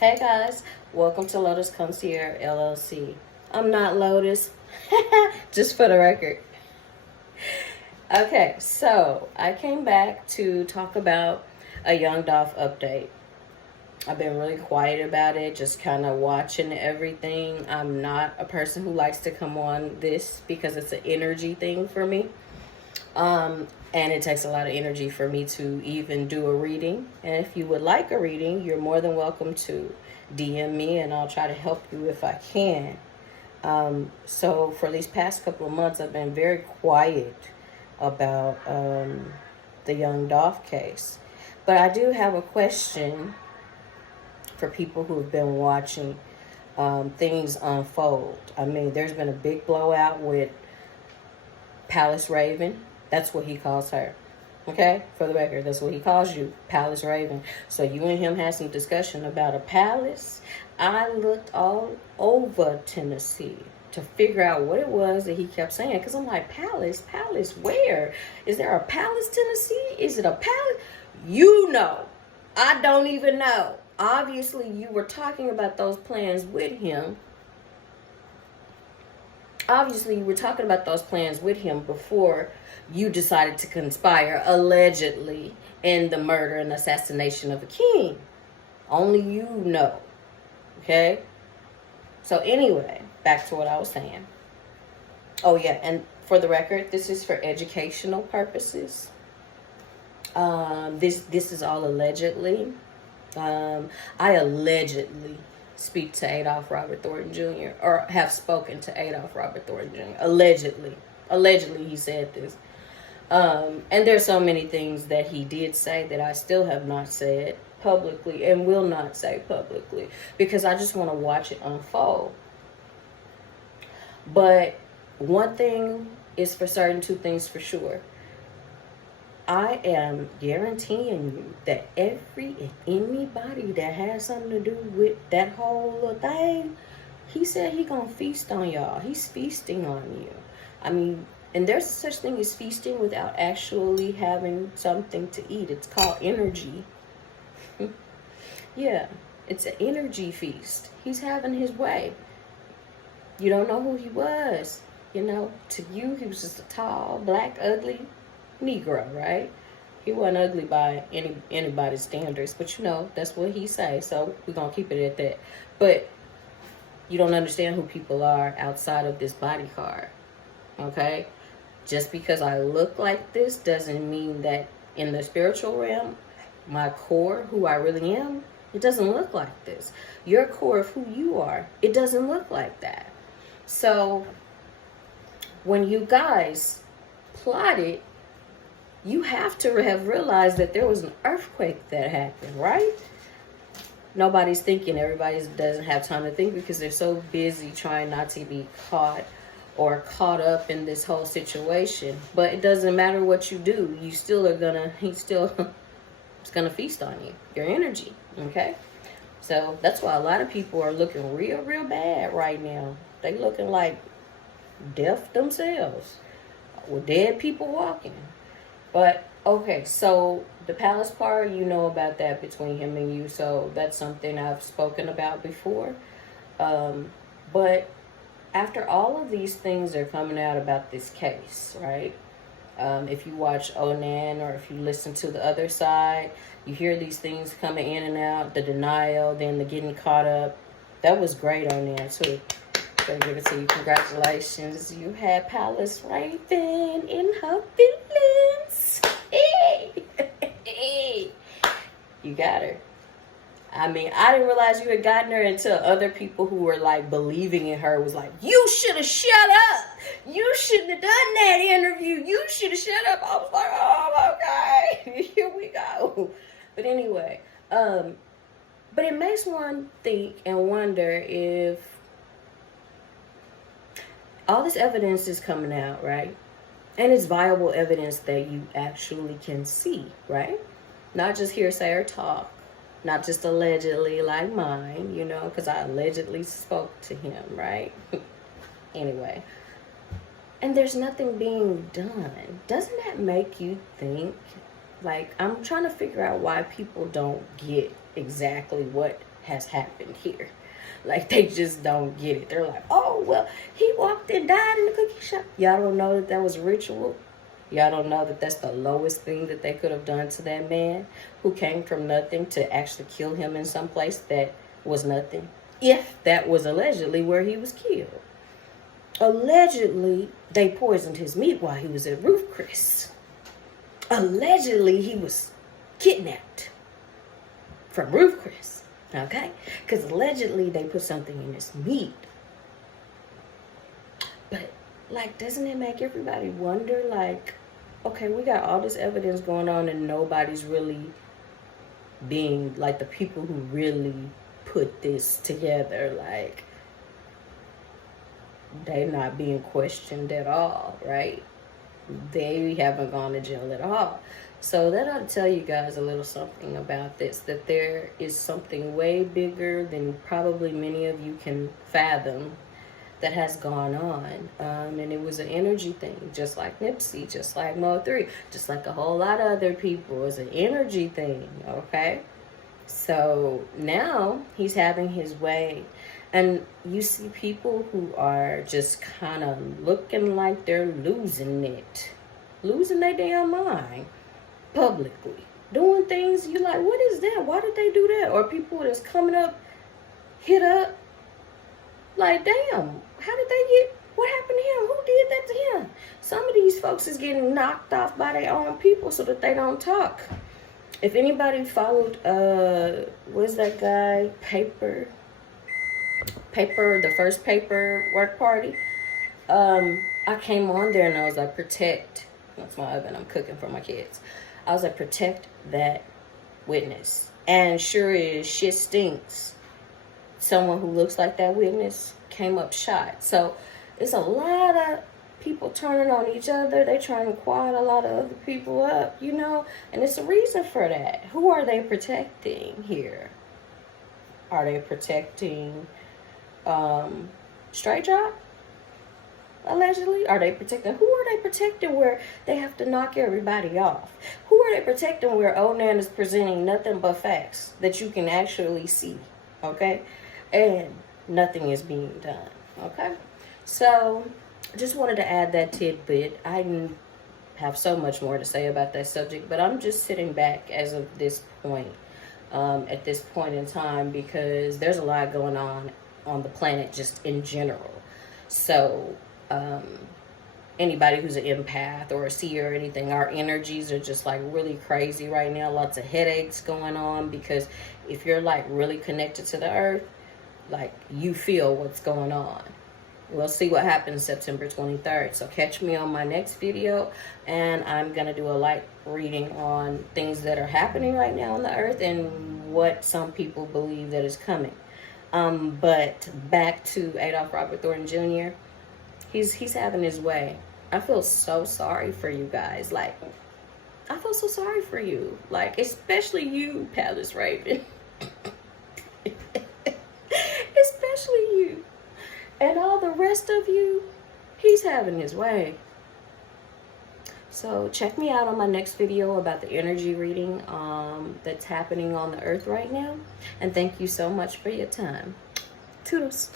Hey guys, welcome to Lotus Concierge LLC. I'm not Lotus, just for the record. Okay, so I came back to talk about a Young Dolph update. I've been really quiet about it, just kind of watching everything. I'm not a person who likes to come on this because it's an energy thing for me. And it takes a lot of energy for me to even do a reading. And if you would like a reading, you're more than welcome to DM me and I'll try to help you if I can. So for these past couple of months, I've been very quiet about the Young Dolph case. But I do have a question for people who have been watching things unfold. I mean, there's been a big blowout with Palace Raven. That's what he calls her. Okay? For the record, that's what he calls you, Palace Raven. So you and him had some discussion about a palace. I looked all over Tennessee to figure out what it was that he kept saying. Because I'm like, palace? Palace where? Is there a palace, Tennessee? Is it a palace? You know. I don't even know. Obviously, you were talking about those plans with him. Obviously, you were talking about those plans with him before you decided to conspire, allegedly, in the murder and assassination of the king. Only you know. Okay? So anyway, back to what I was saying. Oh yeah, and for the record, this is for educational purposes. This is all allegedly. I allegedly speak to Adolph Robert Thornton Jr. or have spoken to Adolph Robert Thornton Jr. Allegedly he said this. And there's so many things that he did say that I still have not said publicly and will not say publicly because I just want to watch it unfold. But one thing is for certain, two things for sure. I am guaranteeing you that anybody that has something to do with that whole little thing, he said he gonna feast on y'all. He's feasting on you. I mean, and there's such thing as feasting without actually having something to eat. It's called energy. Yeah, it's an energy feast. He's having his way. You don't know who he was. You know, to you, he was just a tall, black, ugly Negro, right? He wasn't ugly by anybody's standards, but you know, that's what he say, so we're gonna keep it at that. But you don't understand who people are outside of this body card, okay? Just because I look like this doesn't mean that in the spiritual realm, my core, who I really am, it doesn't look like this. Your core of who you are, it doesn't look like that. So when you guys plotted, you have to have realized that there was an earthquake that happened, right? Nobody's thinking. Everybody doesn't have time to think because they're so busy trying not to be caught or caught up in this whole situation. But it doesn't matter what you do. You still are gonna, it's gonna feast on you, your energy, okay? So that's why a lot of people are looking real, real bad right now. They looking like death themselves with dead people walking. But, okay, so the palace part, you know about that between him and you. So that's something I've spoken about before. But after all of these things are coming out about this case, right? If you watch Onan or if you listen to the other side, you hear these things coming in and out, the denial, then the getting caught up. That was great on there, too. So give it to you. Congratulations. You had Palace Raven in her feelings. Hey. You got her. I mean, I didn't realize you had gotten her until other people who were like believing in her was like, you should have shut up. You shouldn't have done that interview. You should have shut up. I was like, oh, okay. Here we go. But anyway, but it makes one think and wonder if all this evidence is coming out, right? And it's viable evidence that you actually can see, right? Not just hearsay or talk. Not just allegedly like mine, you know, because I allegedly spoke to him, right? Anyway. And there's nothing being done. Doesn't that make you think? Like, I'm trying to figure out why people don't get exactly what has happened here. Like, they just don't get it. They're like, oh, well, he walked and died in the cookie shop. Y'all don't know that that was ritual. Y'all don't know that that's the lowest thing that they could have done to that man who came from nothing to actually kill him in some place that was nothing. If that was allegedly where he was killed. Allegedly, they poisoned his meat while he was at Roof Chris. Allegedly, he was kidnapped from Roof Chris. Okay? Because allegedly, they put something in his meat. But, like, doesn't it make everybody wonder, like, okay, we got all this evidence going on and nobody's really being, like, the people who really put this together, like, they're not being questioned at all, right? They haven't gone to jail at all. So that ought to tell you guys a little something about this, that there is something way bigger than probably many of you can fathom that has gone on. And it was an energy thing, just like Nipsey, just like Mo3, just like a whole lot of other people. It's an energy thing, okay? So now he's having his way. And you see people who are just kind of looking like they're losing it. Losing their damn mind. Publicly. Doing things you like, what is that? Why did they do that? Or people that's coming up, hit up. Like, damn, how did they get, what happened to him? Who did that to him? Some of these folks is getting knocked off by their own people so that they don't talk. If anybody followed, what is that guy? Paper, the first Paper work party. I came on there and I was like, protect. That's my oven. I'm cooking for my kids. I was like, protect that witness. And sure as shit stinks, someone who looks like that witness came up shot. So it's a lot of people turning on each other. They trying to quiet a lot of other people up, you know. And it's a reason for that. Who are they protecting here? Are they protecting Straight Drop? Allegedly? Are they protecting? Who are they protecting where they have to knock everybody off? Who are they protecting where Onan is presenting nothing but facts that you can actually see? Okay? And nothing is being done. Okay? So, just wanted to add that tidbit. I have so much more to say about that subject, but I'm just sitting back as of this point, at this point in time, because there's a lot going on the planet just in general. So, anybody who's an empath or a seer or anything, our energies are just like really crazy right now. Lots of headaches going on, because if you're like really connected to the earth, like you feel what's going on. We'll see what happens September 23rd. So catch me on my next video, and I'm going to do a light reading on things that are happening right now on the earth and what some people believe that is coming. But back to Adolph Robert Thornton Jr., he's having his way. I feel so sorry for you guys. Like, I feel so sorry for you. Like, especially you, Palace Raven. Especially you. And all the rest of you, he's having his way. So check me out on my next video about the energy reading that's happening on the earth right now. And thank you so much for your time. Toodles.